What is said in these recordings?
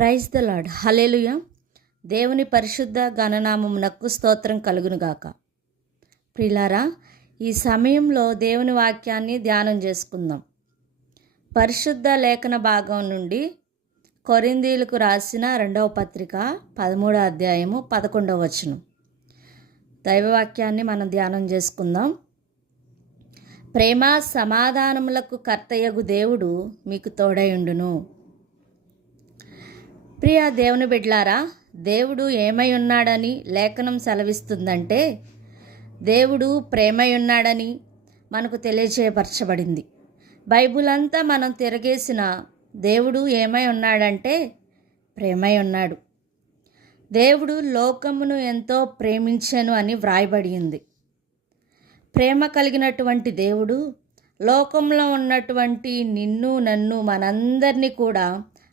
Praise the lord. హల్లెలూయా. దేవుని పరిశుద్ధ గణనామమునకు స్తోత్రం కలుగునుగాక. ప్రియులారా, ఈ సమయంలో దేవుని వాక్యాన్ని ధ్యానం చేసుకుందాం. పరిశుద్ధ లేఖన భాగం నుండి కొరింథీయులకు రాసిన 2వ పత్రిక 13వ అధ్యాయము 11వ వచనం. దైవవాక్యాన్ని మనం ధ్యానం చేసుకుందాం. ప్రేమ సమాధానములకు కర్తయగు దేవుడు మీకు తోడయుండును. ప్రియ దేవుని బిడ్డలారా, దేవుడు ఏమై ఉన్నాడని లేఖనం సెలవిస్తుందంటే దేవుడు ప్రేమై ఉన్నాడని మనకు తెలియజేయపరచబడింది. బైబుల్ అంతా మనం తిరగేసిన దేవుడు ఏమై ఉన్నాడంటే ప్రేమై ఉన్నాడు. దేవుడు లోకమును ఎంతో ప్రేమించెను అని వ్రాయబడింది. ప్రేమ కలిగినటువంటి దేవుడు లోకంలో ఉన్నటువంటి నిన్ను నన్ను మనందరినీ కూడా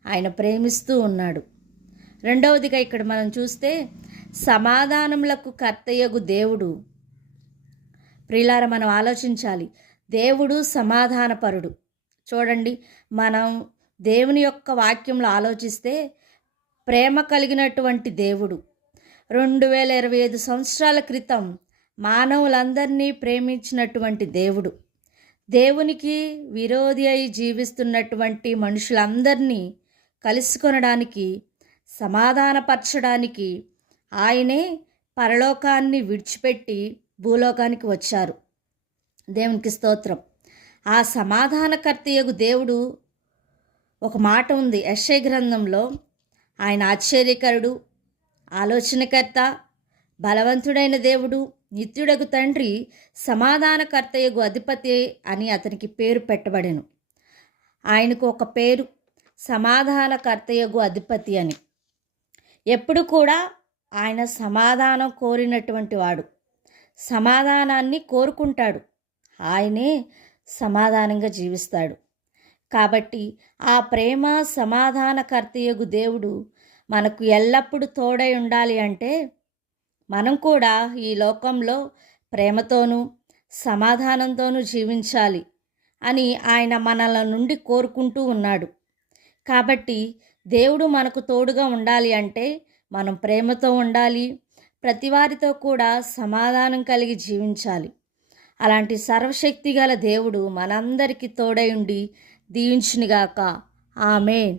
ఆయన ప్రేమిస్తూ ఉన్నాడు. రెండవదిగా ఇక్కడ మనం చూస్తే సమాధానములకు కర్తయగు దేవుడు. ప్రియులార, మనం ఆలోచించాలి. దేవుడు సమాధానపరుడు. చూడండి, మనం దేవుని యొక్క వాక్యంలో ఆలోచిస్తే ప్రేమ కలిగినటువంటి దేవుడు 2025 సంవత్సరాల క్రితం మానవులందరినీ ప్రేమించినటువంటి దేవుడు, దేవునికి విరోధి అయి జీవిస్తున్నటువంటి మనుషులందరినీ కలుసుకొనడానికి, సమాధానపరచడానికి ఆయనే పరలోకాన్ని విడిచిపెట్టి భూలోకానికి వచ్చారు. దేవునికి స్తోత్రం. ఆ సమాధానకర్తయగు దేవుడు, ఒక మాట ఉంది యెషయా గ్రంథంలో, ఆయన ఆశ్చర్యకరుడు, ఆలోచనకర్త, బలవంతుడైన దేవుడు, నిత్యుడగు తండ్రి, సమాధానకర్తయగు అధిపతి అని అతనికి పేరు పెట్టబడెను. ఆయనకు ఒక పేరు సమాధానకర్తయగు అధిపతి అని. ఎప్పుడు కూడా ఆయన సమాధానం కోరినటువంటి వాడు, సమాధానాన్ని కోరుకుంటాడు, ఆయనే సమాధానంగా జీవిస్తాడు. కాబట్టి ఆ ప్రేమ సమాధానకర్తయగు దేవుడు మనకు ఎల్లప్పుడూ తోడై ఉండాలి అంటే మనం కూడా ఈ లోకంలో ప్రేమతోనూ సమాధానంతోనూ జీవించాలి అని ఆయన మనల నుండి కోరుకుంటూ ఉన్నాడు. కాబట్టి దేవుడు మనకు తోడుగా ఉండాలి అంటే మనం ప్రేమతో ఉండాలి, ప్రతివారితో కూడా సమాధానం కలిగి జీవించాలి. అలాంటి సర్వశక్తి గల దేవుడు మనందరికీ తోడై ఉండి దీవించునుగాక. ఆమేన్.